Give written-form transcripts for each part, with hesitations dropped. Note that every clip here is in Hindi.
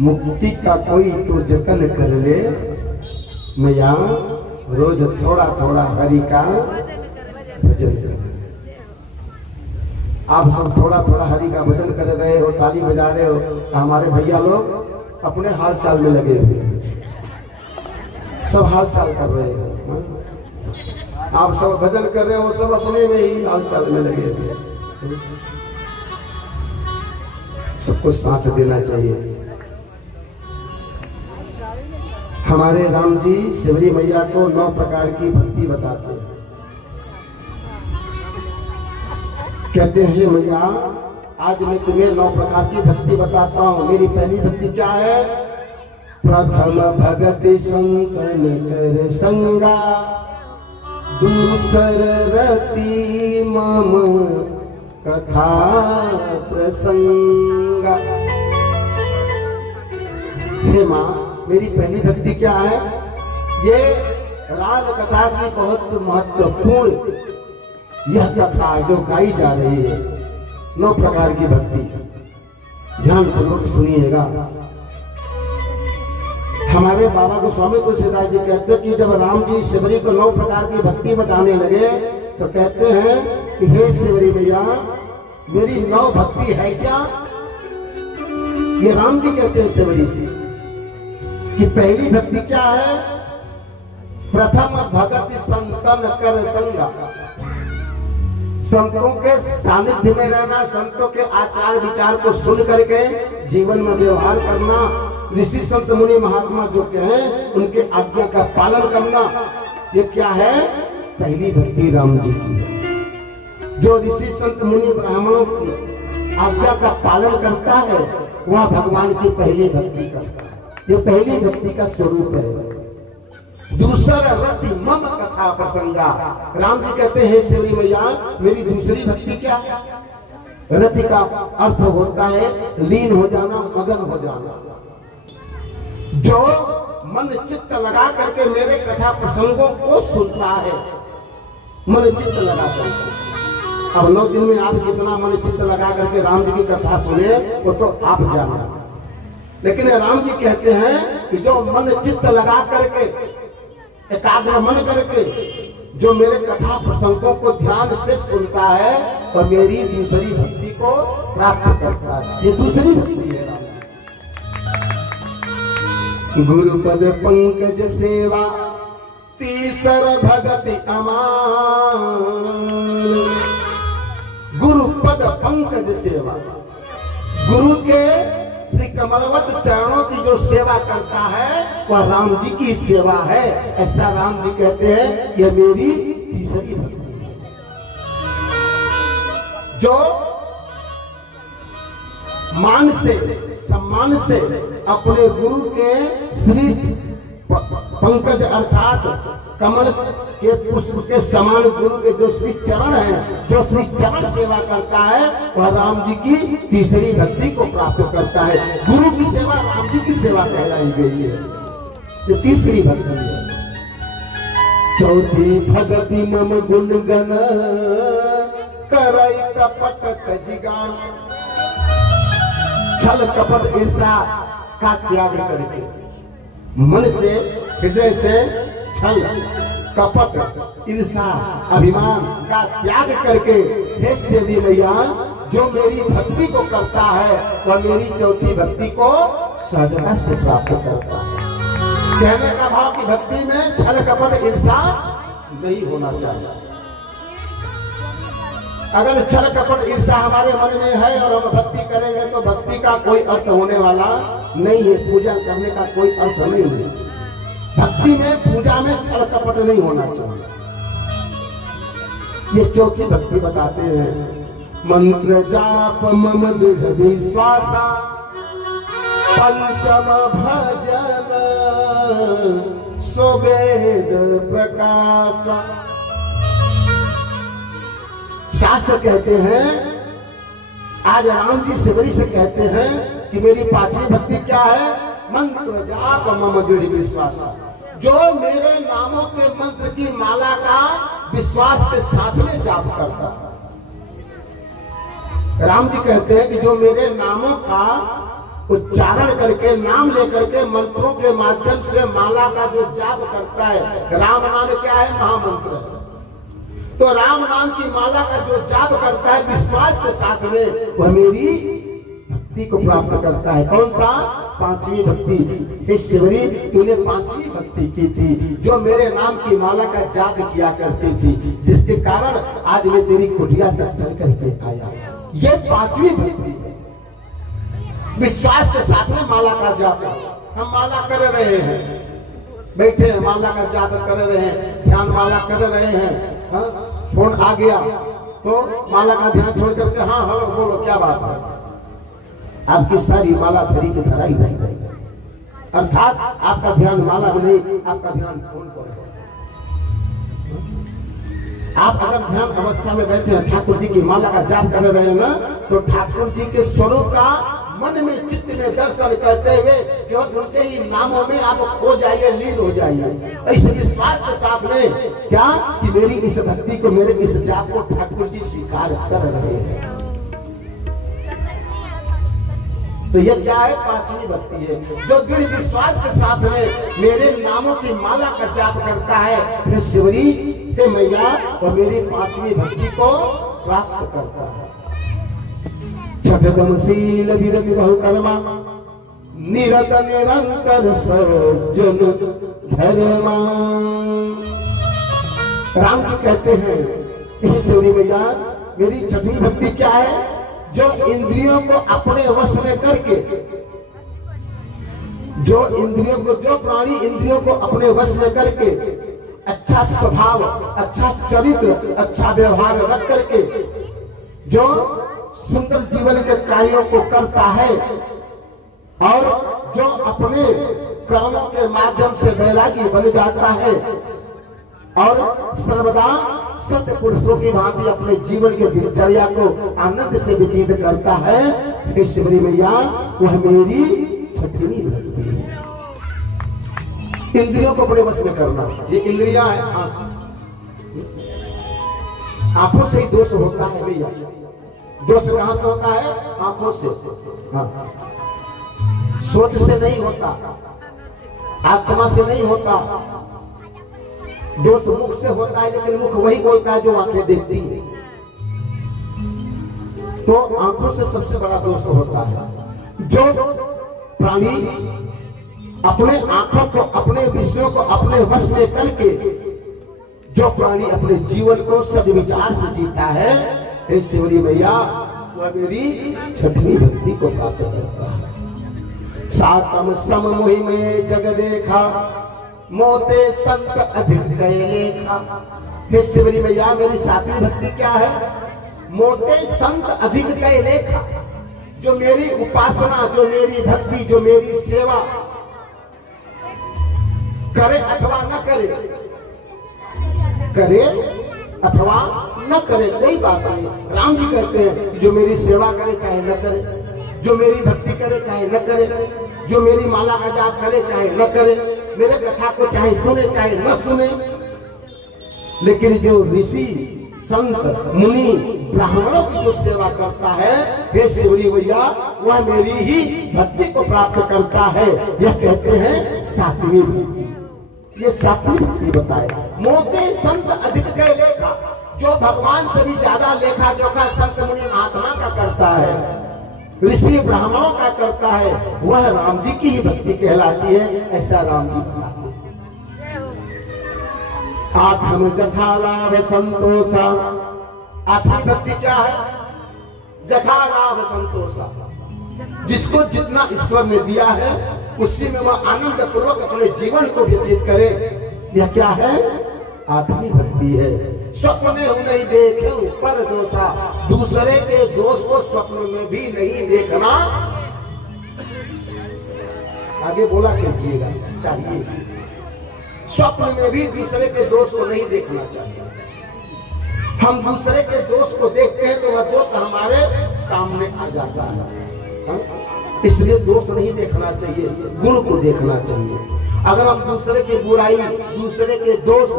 मुक्ति का कोई तो जतन कर ले, मैया रोज थोड़ा थोड़ा हरि का भजन कर। आप सब थोड़ा थोड़ा हरि का भजन कर रहे हो, ताली बजा रहे हो, तो हमारे भैया लोग अपने हाल चाल में लगे हुए हैं, सब हाल चाल कर रहे हो। आप सब भजन कर रहे हो, सब अपने में ही हाल चाल में लगे हुए हैं। सबको साथ देना चाहिए। हमारे राम जी शिवरी मैया को 9 प्रकार की भक्ति बताते हैं। कहते हैं मैया आज मैं तुम्हें 9 प्रकार की भक्ति बताता हूँ। मेरी पहली भक्ति क्या है? प्रथम भगति संतन कर संगा, दूसर रति मम कथा प्रसंगा। हे माँ मेरी पहली भक्ति क्या है? ये राम कथा की बहुत महत्वपूर्ण यह कथा जो गाई जा रही है, 9 प्रकार की भक्ति, ध्यानपूर्वक सुनिएगा। हमारे बाबा गोस्वामी तुलसीदास जी कहते हैं कि जब राम जी शिवरी को 9 प्रकार की भक्ति बताने लगे तो कहते हैं कि हे शिवरी भैया मेरी 9 भक्ति है क्या? ये राम जी कहते हैं शिवरी से कि पहली भक्ति क्या है? प्रथम भगति संतन कर संगा, संतों के सानिध्य में रहना, संतों के आचार विचार को सुन करके जीवन में व्यवहार करना, ऋषि संत मुनि महात्मा जो कहें उनके आज्ञा का पालन करना, ये क्या है? पहली भक्ति राम जी की है। जो ऋषि संत मुनि ब्राह्मणों की आज्ञा का पालन करता है वह भगवान की पहली भक्ति करता है। ये पहली भक्ति का स्वरूप है। दूसरा रति मम कथा प्रसंगा, राम जी कहते हैं शिवरी मैया मेरी दूसरी भक्ति क्या है? रति का अर्थ होता है लीन हो जाना, मगन हो जाना। जो मन चित्त लगा करके मेरे कथा प्रसंगों को सुनता है, मन चित्त लगा करके। अब 9 दिन में आप कितना मन चित्त लगा करके राम जी की कथा सुने वो तो आप जाना, लेकिन राम जी कहते हैं कि जो मन चित्त लगा करके, एकाग्र मन करके जो मेरे कथा प्रसंगों को ध्यान से सुनता है और मेरी दूसरी भक्ति को प्राप्त करता है। ये दूसरी भक्ति है राम जी। गुरुपद पंकज सेवा तीसर भगति अमान, गुरुपद पंकज सेवा, गुरु के श्री कमलवत चरणों की जो सेवा करता है वह राम जी की सेवा है। ऐसा राम जी कहते हैं कि मेरी तीसरी भक्ति है। जो मान से सम्मान से अपने गुरु के श्री पंकज अर्थात कमल के पुष्प के समान गुरु के जो श्री चरण है, जो श्री चरण सेवा करता है वह राम जी की तीसरी भक्ति को प्राप्त करता है। गुरु की सेवा राम जी की सेवा कहलाई गई है, ये तीसरी भक्ति है। चौथी भक्ति मम गुण गण करई कपट तजिगान, छल कपट ईर्षा का त्याग करके, मन से हृदय से छल कपट ईर्षा अभिमान का त्याग करके हे शिवरी मैया जो मेरी भक्ति को करता है वह मेरी चौथी भक्ति को सहजता से प्राप्त करता है। कहने का भाव की भक्ति में छल कपट ईर्षा नहीं होना चाहिए। अगर छल कपट ईर्षा हमारे मन में है और हम भक्ति करेंगे तो भक्ति का कोई अर्थ होने वाला नहीं है, पूजा करने का कोई अर्थ नहीं है। भक्ति में पूजा में छल कपट नहीं होना चाहिए। ये चौथी भक्ति बताते हैं। मंत्र जाप मम दृढ़ विश्वासा, पंचम भजन सुवेद प्रकाशा। शास्त्र कहते हैं, आज राम जी शिवरी से कहते हैं कि मेरी 5वीं भक्ति क्या है? मंत्र जाप मम दृढ़ विश्वासा, जो मेरे नामों के मंत्र की माला का विश्वास के साथ में जाप करता है। राम जी कहते हैं कि जो मेरे नामों का उच्चारण करके नाम लेकर के मंत्रों के माध्यम से माला का जो जाप करता है, राम नाम क्या है? महामंत्र है। तो राम नाम की माला का जो जाप करता है विश्वास के साथ में, वह मेरी भक्ति को प्राप्त करता है। कौन सा? पांचवी भक्ति। हे शिवरी, तूने पांचवी भक्ति की थी, जो मेरे नाम की माला का जाप किया करती थी, जिसके कारण आज मैं तेरी कुटिया तक चल करके आया। ये पांचवी भक्ति है। विश्वास के साथ में माला का जाप। हम माला कर रहे हैं, बैठे हैं, माला का जाप कर रहे हैं, ध्यान माला कर रहे हैं। हाँ? फोन आ गया तो माला का ध्यान छोड़ करके हाँ हाँ बोलो, क्या बात है? आपकी सारी माला धरी की धराई रह गई, अर्थात आपका ध्यान माला में नहीं, आपका ध्यान फोन पर है। आप अगर ध्यान अवस्था में बैठे हैं, ठाकुर जी की माला का जाप कर रहे हैं ना, तो ठाकुर जी के स्वरूप का मन में चित्त में दर्शन करते हुए केवल उनके ही नामों में आप खो जाइए, लीन हो जाइए। ऐसे विश्वास के साथ में क्या कि मेरी इस भक्ति को, मेरे इस जाप को ठाकुर जी स्वीकार कर रहे हैं। तो यह क्या है? पांचवी भक्ति है। जो दृढ़ विश्वास के साथ में मेरे नामों की माला का जाप करता है, फिर शिवरी के मैया और मेरी पांचवी भक्ति को प्राप्त करता है। छठदमशील विरति बहुकर्मा निरत निरंतर सज्जन धर्मा। राम जी कहते हैं, हे शिवरी मैया, मेरी छठवीं भक्ति क्या है? जो इंद्रियों को अपने वश में करके, जो इंद्रियों को, जो प्राणी इंद्रियों को अपने वश में करके अच्छा स्वभाव, अच्छा चरित्र, अच्छा व्यवहार रख करके जो सुंदर जीवन के कार्यों को करता है और जो अपने कर्मों के माध्यम से वैरागी बन जाता है और सर्वदा सत्य पुरुषों की भांति अपने जीवन के दिनचर्या को आनंद से व्यतीत करता है, हे शिवरी मैया, वह मेरी छठवीं भक्ति है। इंद्रियों को अपने वश में करना, ये इंद्रियां है। आंखों से ही दोष होता है भैया। दोष कहां से होता है? आंखों से। हाँ। सोच से नहीं होता, आत्मा से नहीं होता। दोष मुख से होता है, लेकिन मुख वही बोलता है जो आंखें देखती है। तो आंखों से सबसे बड़ा दोष होता है। जो प्राणी अपने आंखों को, अपने विषयों को अपने वश में करके जो प्राणी अपने जीवन को सद्विचार से जीता है, हे शिवरी मैया, वह मेरी छठवीं भक्ति को प्राप्त करता है। सातम सम मोहि में जग देखा, मोते संत अधिक गए लेखा। हे शिवरी मैया, मेरी सातवीं भक्ति क्या है? मोते संत अधिक गए लेखा। जो मेरी उपासना, जो मेरी भक्ति, जो मेरी सेवा करे अथवा न करे, करे अथवा न करे, कोई बात नहीं। राम जी कहते हैं, जो मेरी सेवा करे चाहे न करे, जो मेरी भक्ति करे चाहे न करे, जो मेरी माला का जाप करे चाहे न करे, मेरे कथा को चाहे सुने चाहे न सुने, लेकिन जो ऋषि संत मुनि ब्राह्मणों की जो सेवा करता है, हे शिवरी भैया, वह मेरी ही भक्ति को प्राप्त करता है। यह कहते हैं सातवीं भक्ति। ये सातवीं भक्ति बताए। मोते संत अधिक गए लेखा। जो भगवान से भी ज्यादा लेखा जोखा संत मुनि महात्मा का करता है, ऋषि ब्राह्मणों का करता है, वह राम जी की ही भक्ति कहलाती है। ऐसा राम जी बताते हैं। आठम जथा लाभ संतोषा। आठवीं भक्ति क्या है? जथा लाभ संतोषा। जिसको जितना ईश्वर ने दिया है उसी में वह आनंद पूर्वक अपने जीवन को व्यतीत करे, यह क्या है? आठवीं भक्ति है। स्वप्न नहीं देखे पर दोषा। दूसरे के दोष को स्वप्न में भी नहीं देखना। आगे बोला कीजिएगा, चाहिए। स्वप्न में भी दूसरे के दोष को नहीं देखना चाहिए। हम दूसरे के दोष को देखते हैं तो वह दोष हमारे सामने आ जाता है। इसलिए दोष नहीं देखना चाहिए, गुण को देखना चाहिए। अगर हम दूसरे की बुराई, दूसरे के दोष,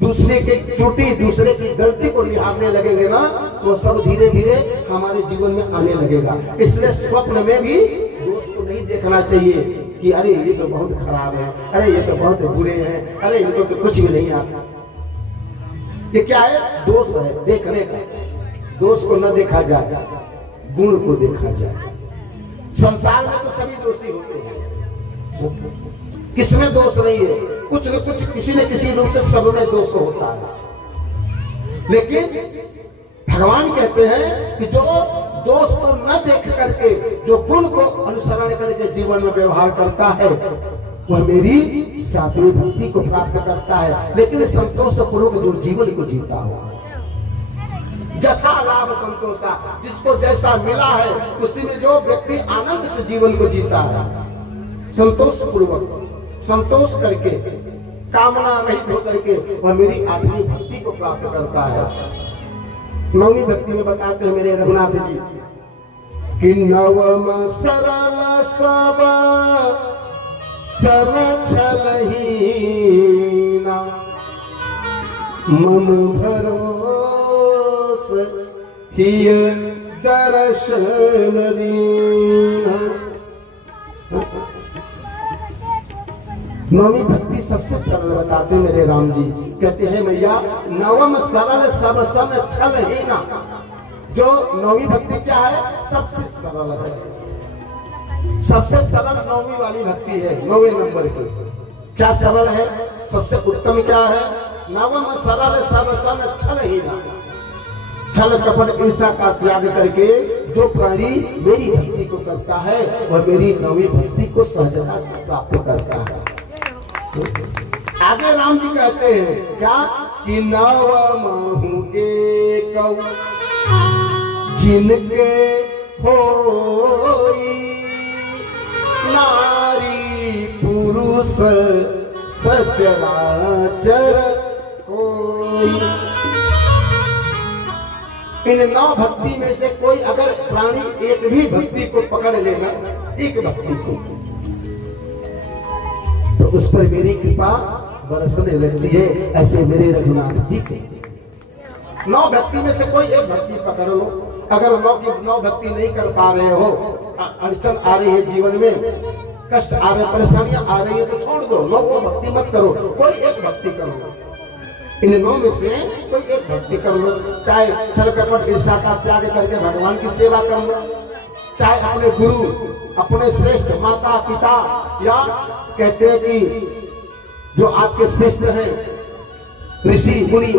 दूसरे की त्रुटि, दूसरे की गलती को निहारने लगेंगे ना, तो सब धीरे धीरे हमारे जीवन में आने लगेगा। इसलिए स्वप्न में भी दोष को नहीं देखना चाहिए कि अरे ये तो बहुत खराब है, अरे ये तो बहुत बुरे हैं, अरे इनको तो कुछ भी नहीं आता। ये क्या है? दोष है देखने का। दोष को न देखा जाए, गुण को देखा जाए। संसार में तो सभी दोषी होते हैं, किसमें दोष नहीं है? कुछ न कुछ किसी न किसी रूप से सब में दोष होता है। लेकिन भगवान कहते हैं कि जो दोष को न देख करके जो गुण को अनुसरण करके जीवन में व्यवहार करता है वह मेरी सात्विक भक्ति को प्राप्त करता है। लेकिन संतोष पूर्वक जो जीवन को जीता हो, जथा लाभ संतोषा, जिसको जैसा मिला है उसी में जो व्यक्ति आनंद से जीवन को जीता है, संतोष पूर्वक संतोष करके कामना रहित होकर के वह मेरी आठवीं भक्ति को प्राप्त करता है। नौवीं भक्ति में बताते हैं मेरे रघुनाथ जी कि नवम सरल सब सब छलहीना मम भरोस हिय दर्शन दीना। नौवीं भक्ति सबसे सरल बताते हैं मेरे राम जी, कहते हैं मैया नवम सरल सब सन छलहीना। जो नौवीं भक्ति क्या है? सबसे सरल है। सबसे सरल नौवीं वाली भक्ति है, 9वें नंबर की। क्या सरल है? सबसे उत्तम क्या है? नवम सरल सब सन छलहीना। छल कपट ईर्षा का त्याग करके जो प्राणी मेरी भक्ति को करता है वह मेरी नौवीं भक्ति को सहजता से प्राप्त करता है। आगे राम जी कहते हैं क्या कि नवमहु एकौ जिनके होई नारी पुरुष सचराचर कोई। इन 9 भक्ति में से कोई अगर प्राणी एक भी भक्ति को पकड़ लेना, एक भक्ति को, तो उस पर मेरी कृपा बरसने लगती है। ऐसे मेरे रघुनाथ जी की 9 भक्ति में से कोई एक भक्ति पकड़ लो। अगर 9 की 9 भक्ति नहीं कर पा रहे हो, अड़चन आ रही है जीवन में, कष्ट आ रहे, परेशानियां आ रही है, तो छोड़ दो, 9 को भक्ति मत करो, कोई एक भक्ति करो। इन 9 में से कोई एक भक्ति कर लो। चाहे छल कपट ईर्षा का त्याग करके भगवान की सेवा कर लो, चाहे अपने गुरु, अपने श्रेष्ठ माता पिता, या कहते हैं कि जो आपके श्रेष्ठ हैं ऋषि मुनि